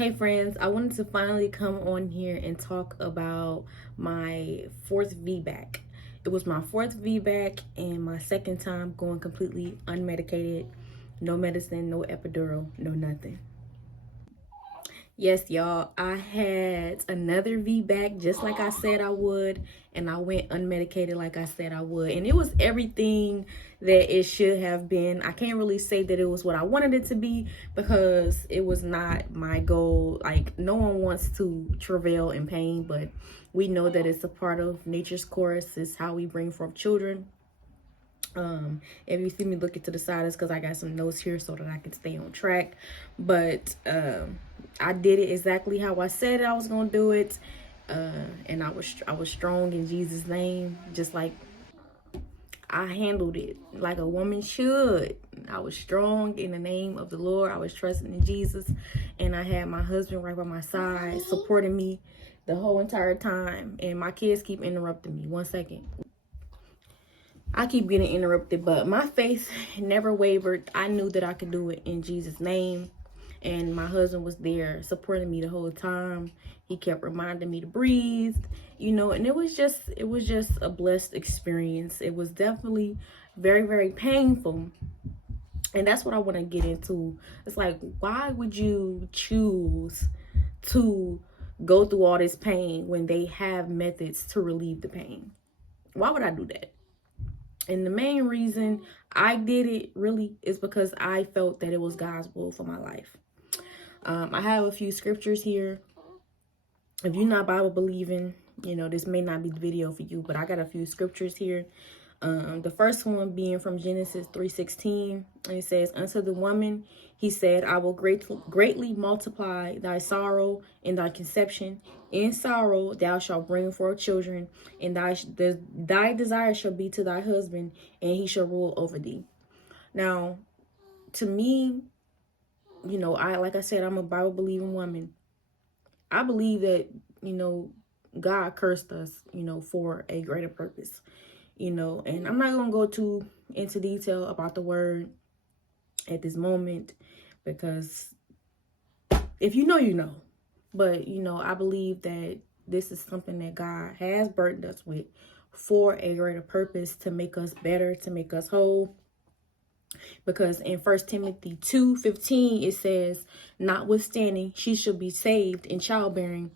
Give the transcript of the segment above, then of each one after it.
Hey friends, I wanted to finally come on here and talk about my fourth VBAC. It was my fourth VBAC and my second time going completely unmedicated. No medicine, no epidural, no nothing. Yes, y'all, I had another VBAC just like I said I would, and I went unmedicated like I said I would. And it was everything that it should have been. I can't really say that it was what I wanted it to be because it was not my goal. Like, no one wants to travail in pain, but we know that it's a part of nature's course. It's how we bring forth children. If you see me looking to the side, it's because I got some notes here so that I can stay on track. But I did it exactly how I said I was gonna do it, and I was strong in Jesus' name, just like I handled it like a woman should. I was strong in the name of the Lord. I was trusting in Jesus, and I had my husband right by my side, supporting me the whole entire time. And my kids keep interrupting me. 1 second. I keep getting interrupted, but my faith never wavered. I knew that I could do it in Jesus' name. And my husband was there supporting me the whole time. He kept reminding me to breathe, and it was just a blessed experience. It was definitely very, very painful. And that's what I want to get into. It's like, why would you choose to go through all this pain when they have methods to relieve the pain? Why would I do that? And the main reason I did it really is because I felt that it was God's will for my life. I have a few scriptures here. If you're not Bible believing, this may not be the video for you, but I got a few scriptures here. The first one being from Genesis 3:16, and it says, "Unto the woman he said, I will greatly multiply thy sorrow and thy conception. In sorrow thou shalt bring forth children, and thy desire shall be to thy husband, and he shall rule over thee." Now, to me, like I said, I'm a Bible believing woman. I believe that, God cursed us, for a greater purpose. And I'm not going to go too into detail about the word at this moment, because if you know, you know. But, I believe that this is something that God has burdened us with for a greater purpose, to make us better, to make us whole. Because in 1 Timothy 2:15, it says, "Notwithstanding, she shall be saved in childbearing,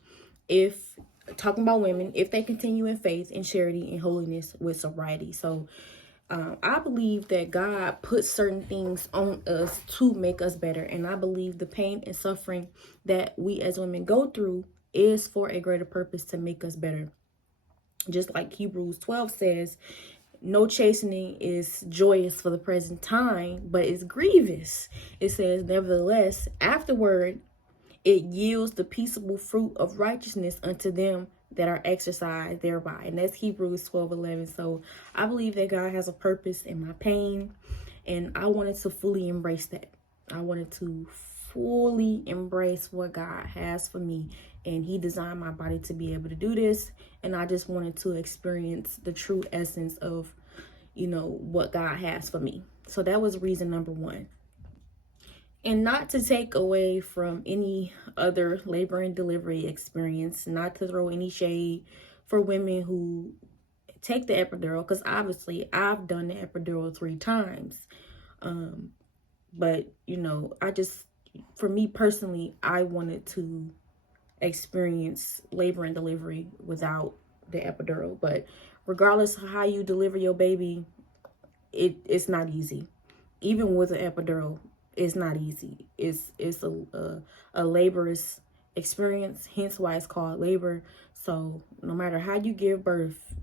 if," talking about women, "if they continue in faith and charity and holiness with sobriety." So I believe that God put certain things on us to make us better. And I believe the pain and suffering that we as women go through is for a greater purpose, to make us better. Just like Hebrews 12 says, "No chastening is joyous for the present time, but it's grievous." It says, "Nevertheless, afterward, it yields the peaceable fruit of righteousness unto them that are exercised thereby." And that's Hebrews 12:11. So I believe that God has a purpose in my pain, and I wanted to fully embrace that. I wanted to fully embrace what God has for me, and he designed my body to be able to do this. And I just wanted to experience the true essence of, what God has for me. So that was reason number one. And not to take away from any other labor and delivery experience, not to throw any shade for women who take the epidural, because obviously I've done the epidural 3 times. But, for me personally, I wanted to experience labor and delivery without the epidural. But regardless of how you deliver your baby, it's not easy. Even with an epidural, it's not easy. It's a laborious experience, hence why it's called labor. So no matter how you give birth,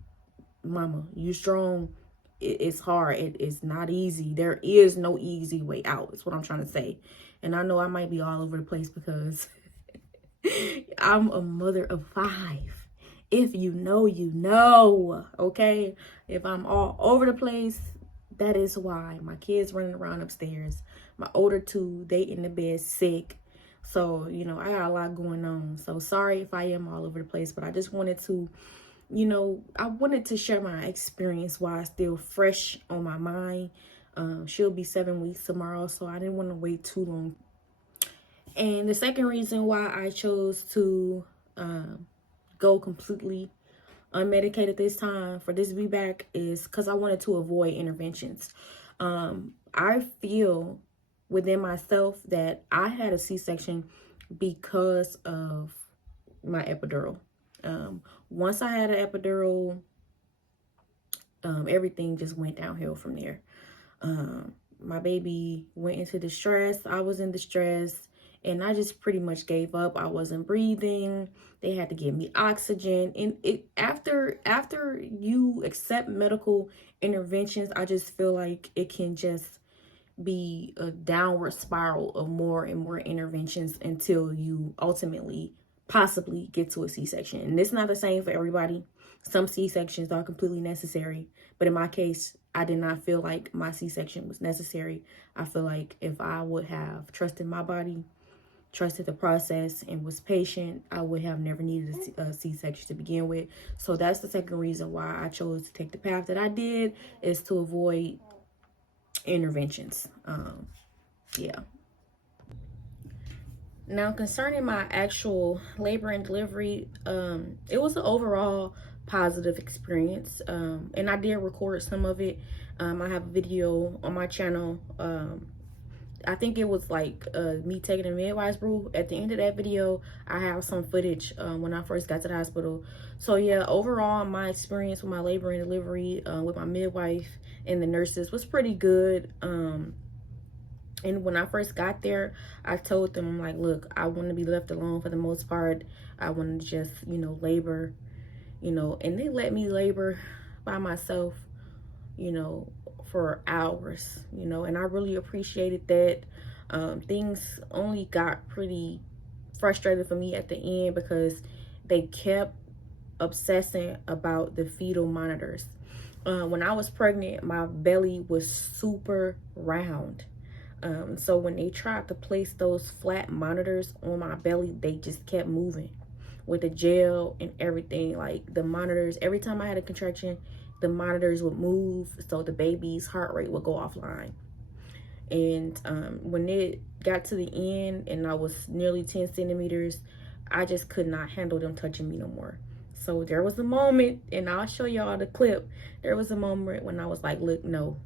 mama, you strong. It's hard. It's not easy. There is no easy way out. Is what I'm trying to say. And I know I might be all over the place because I'm a mother of 5. If you know, you know. Okay? If I'm all over the place, that is why. My kids running around upstairs. My older 2, they in the bed sick. So, I got a lot going on. So sorry if I am all over the place, but I just wanted to, I wanted to share my experience while it's still fresh on my mind. She'll be 7 weeks tomorrow, so I didn't want to wait too long. And the second reason why I chose to go completely unmedicated this time for this VBAC is because I wanted to avoid interventions. I feel within myself that I had a C-section because of my epidural. Once I had an epidural, everything just went downhill from there. My baby went into distress. I was in distress, and I just pretty much gave up. I wasn't breathing. They had to give me oxygen. And it after you accept medical interventions, I just feel like it can just be a downward spiral of more and more interventions until you ultimately possibly get to a C-section. And it's not the same for everybody. Some C-sections are completely necessary, but in my case, I did not feel like my C-section was necessary. I feel like if I would have trusted my body, trusted the process, and was patient, I would have never needed a C-section to begin with. So that's the second reason why I chose to take the path that I did, is to avoid interventions. Yeah. Now, concerning my actual labor and delivery, it was an overall positive experience, and I did record some of it. I have a video on my channel. I think it was like me taking a midwife's brew. At the end of that video, I have some footage when I first got to the hospital. So yeah, overall, my experience with my labor and delivery with my midwife and the nurses was pretty good. And when I first got there, I told them, I'm like, look, I want to be left alone for the most part. I want to just, labor, and they let me labor by myself, for hours, and I really appreciated that. Things only got pretty frustrated for me at the end because they kept obsessing about the fetal monitors. When I was pregnant, my belly was super round. So when they tried to place those flat monitors on my belly, they just kept moving with the gel and everything. Like the monitors, every time I had a contraction, the monitors would move, so the baby's heart rate would go offline. And when it got to the end and I was nearly 10 centimeters, I just could not handle them touching me no more. So there was a moment, and I'll show y'all the clip. There was a moment when I was like, look, no,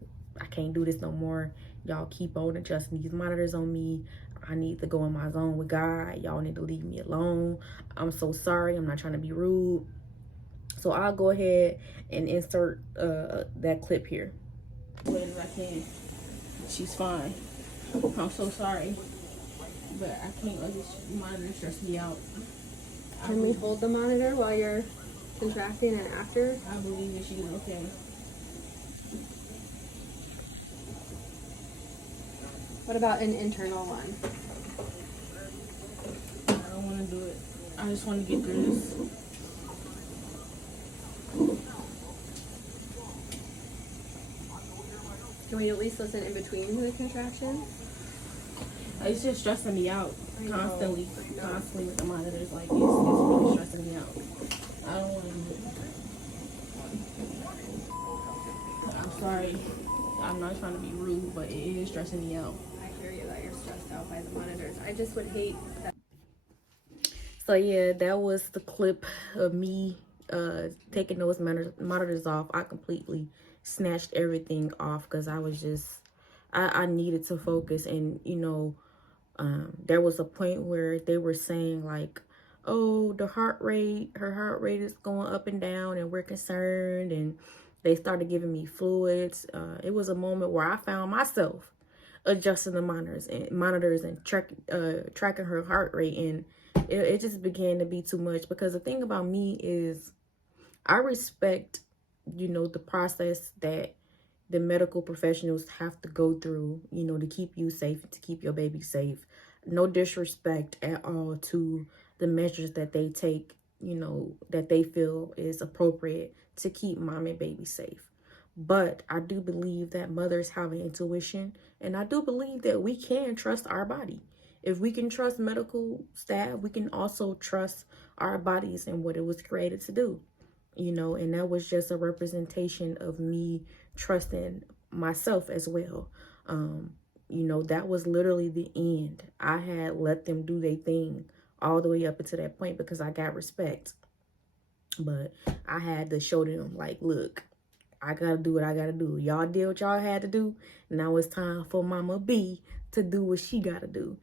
I can't do this no more. Y'all keep on adjusting these monitors on me. I need to go in my zone with God. Y'all need to leave me alone. I'm so sorry. I'm not trying to be rude. So I'll go ahead and insert that clip here. As well as I can. She's fine. I'm so sorry, but I can't let this monitor stress me out. Can we hold the monitor while you're contracting and after? I believe that she's okay. What about an internal one? I don't want to do it. I just want to get through this. Can we at least listen in between the contractions? It's just stressing me out constantly with the monitors. Like it's really stressing me out. I don't want to do it. I'm sorry. I'm not trying to be rude, but it is stressing me out. I hear you that you're stressed out by the monitors. I just would hate that. So yeah, that was the clip of me taking those monitors off. I completely snatched everything off because I was just, I needed to focus. And there was a point where they were saying like, oh, her heart rate is going up and down and we're concerned. And they started giving me fluids. It was a moment where I found myself adjusting the monitors and tracking her heart rate. And it just began to be too much, because the thing about me is I respect, the process that the medical professionals have to go through, to keep you safe, to keep your baby safe. No disrespect at all to the measures that they take, that they feel is appropriate to keep mom and baby safe. But I do believe that mothers have an intuition, and I do believe that we can trust our body. If we can trust medical staff, we can also trust our bodies and what it was created to do, and that was just a representation of me trusting myself as well. you know, that was literally the end. I had let them do their thing all the way up until that point because I got respect. But I had to show them, like, look, I gotta do what I gotta do. Y'all did what y'all had to do. Now it's time for Mama B to do what she gotta do.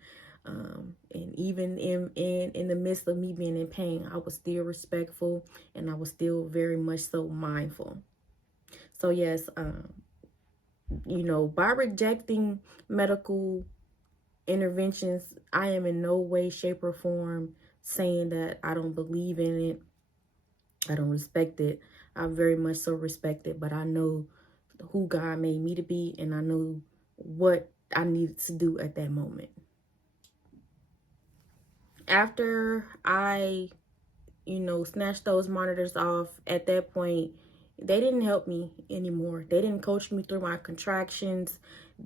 And even in the midst of me being in pain, I was still respectful and I was still very much so mindful. So yes, you know, by rejecting medical interventions, I am in no way, shape, or form saying that I don't believe in it. I don't respect it. I very much so respect it, but I know who God made me to be, and I know what I needed to do at that moment. After I, you know, snatched those monitors off, at that point, they didn't help me anymore. They didn't coach me through my contractions.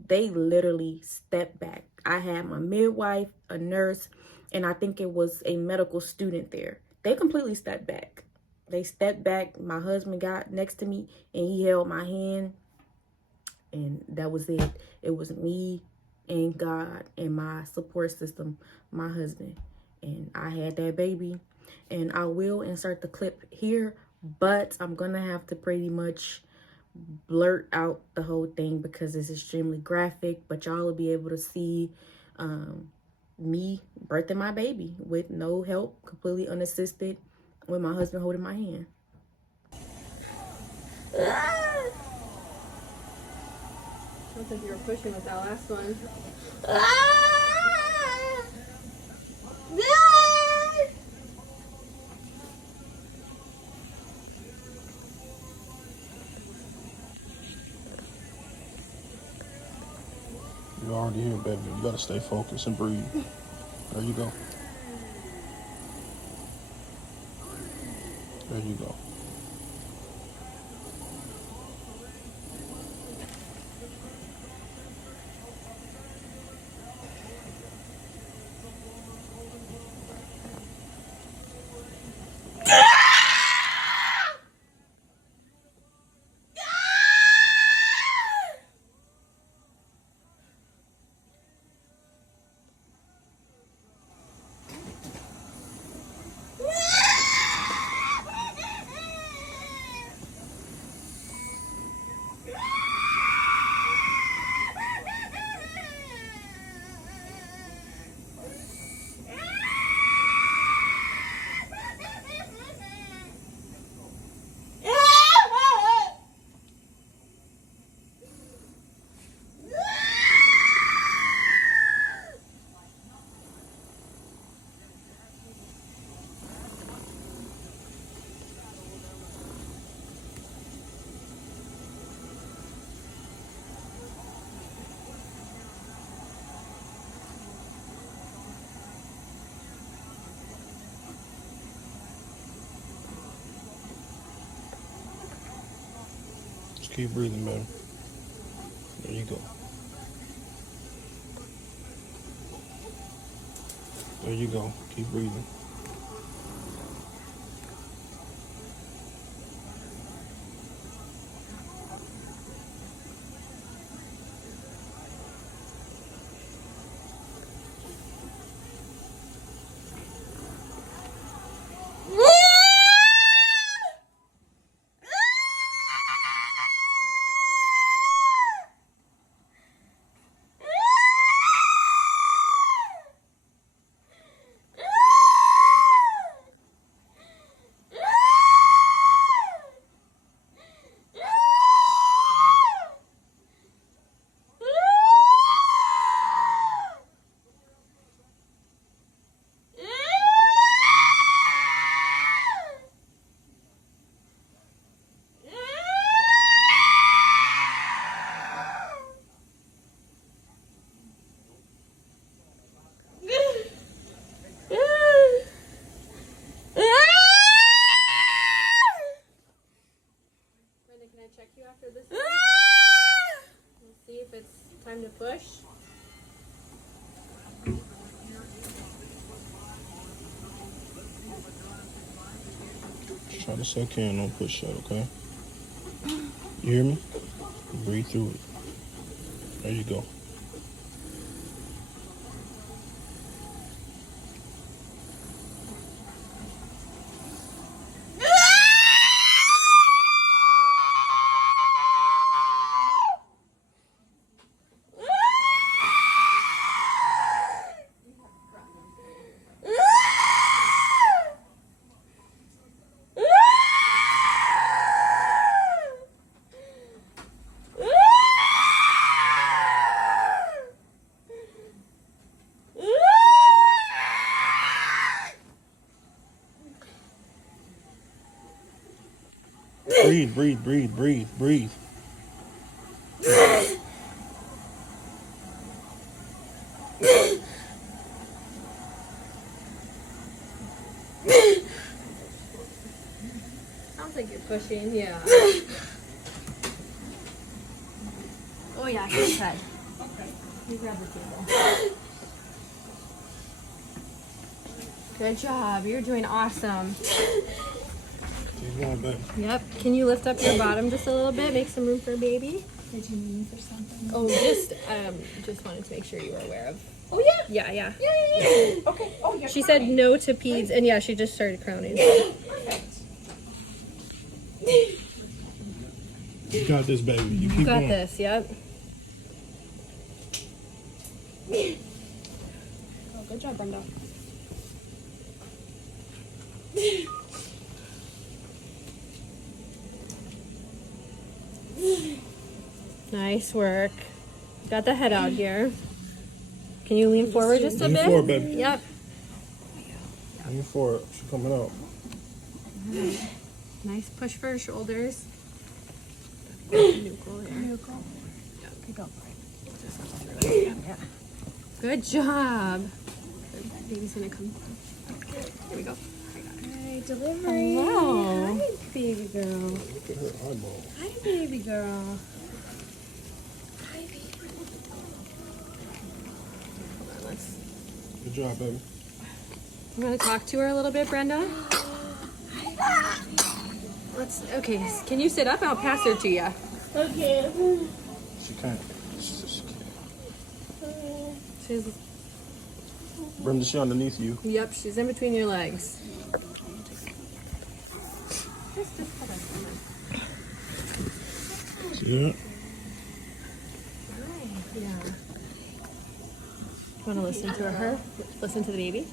They literally stepped back. I had my midwife, a nurse, and I think it was a medical student there. They completely stepped back. They stepped back. My husband got next to me and he held my hand, and that was it. It was me and God and my support system, my husband. And I had that baby. And I will insert the clip here, but I'm going to have to pretty much blurt out the whole thing because it's extremely graphic. But y'all will be able to see me birthing my baby with no help, completely unassisted, with my husband holding my hand. Sounds like you were pushing with that last one. You're already here, baby. You gotta stay focused and breathe. There you go. There you go. Just keep breathing, baby. There you go. There you go. Keep breathing. Check you after this one. We'll see if it's time to push. Just try to suck in, don't push that, okay? You hear me? Breathe through it. There you go. Breathe, breathe, breathe, breathe, breathe. Sounds like you're pushing, yeah. Oh yeah, he's head. Okay. You grab the table. Good job. You're doing awesome. Keep going, baby. Yep. Can you lift up your bottom just a little bit? Make some room for baby. Did you need me for something? Oh, just wanted to make sure you were aware of. Oh yeah. Yeah. Yeah. Okay. Oh, you're She said fine. no to peds, and yeah, she just started crowning. Perfect. You got this, baby. You keep You got going. this. Yep. Oh, good job, Brenda. Nice work. Got the head out here. Can you lean forward just a Lean bit? forward, baby. Yep. Lean forward. She's coming out. Nice push for her shoulders. Nuchal there. Good job. Baby's gonna come. Here we go. Hi, delivery. Hello. Hi, baby girl. Look at her eyeball. Hi, baby girl. Hi, baby. Hold on, let's. Good job, baby. I'm gonna talk to her a little bit, Brenda. Okay, can you sit up? I'll pass her to you. Okay. She can't. She can't. She's, Brenda, she underneath you. yep, she's in between your legs. See that? Yeah. Want to listen to her? Listen to the baby?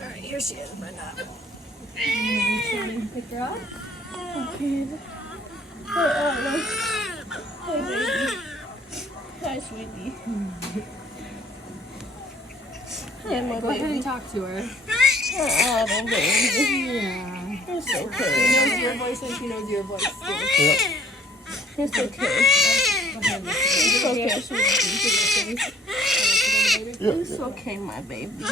All right, here she is, Brenda. Pick her up. Okay. Hi, baby. Hi, sweetie. Hi, my Go ahead baby. and talk to her. Oh, baby. Yeah. It's She okay. knows your voice and she knows your voice too. Yep. It's okay. It's okay, sweetie. Yep. It's okay, my baby.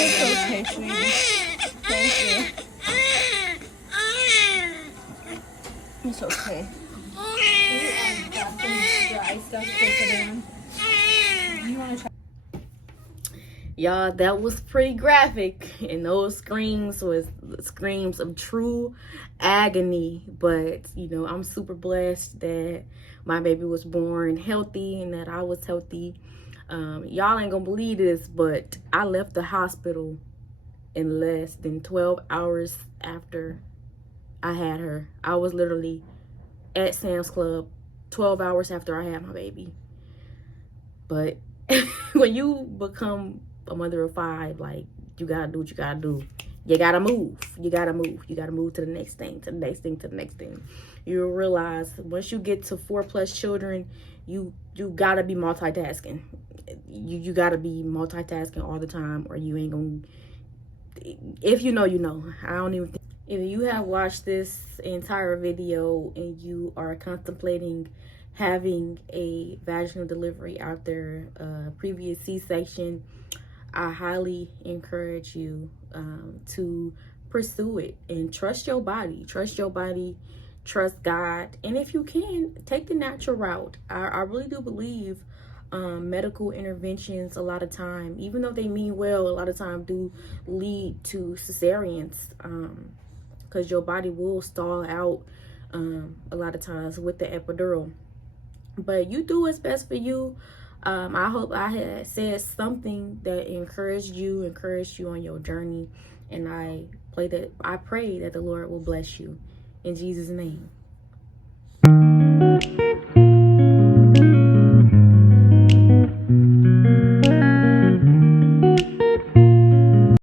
It's okay, sweetie. Thank you. It's okay. Got some dry stuff to put in. You want to try? Y'all, that was pretty graphic, and those screams was screams of true agony. But you know, I'm super blessed that my baby was born healthy and that I was healthy. Y'all ain't gonna believe this, but I left the hospital in less than 12 hours after I had her. I was literally at Sam's Club 12 hours after I had my baby. But when you become a mother of 5, like, you gotta do what you gotta do. You gotta move. You gotta move. You gotta move to the next thing, to the next thing, to the next thing. You'll realize once you get to 4+ children, you gotta be multitasking. You gotta be multitasking all the time, or you ain't gonna. If you know, you know. I don't even think. If you have watched this entire video and you are contemplating having a vaginal delivery after a previous C-section, I highly encourage you to pursue it and trust your body. Trust your body, trust God. And if you can, take the natural route. I really do believe medical interventions a lot of time, even though they mean well, a lot of time do lead to cesareans, because your body will stall out a lot of times with the epidural. But you do what's best for you. I hope I had said something that encouraged you on your journey, and I pray that the Lord will bless you in Jesus' name.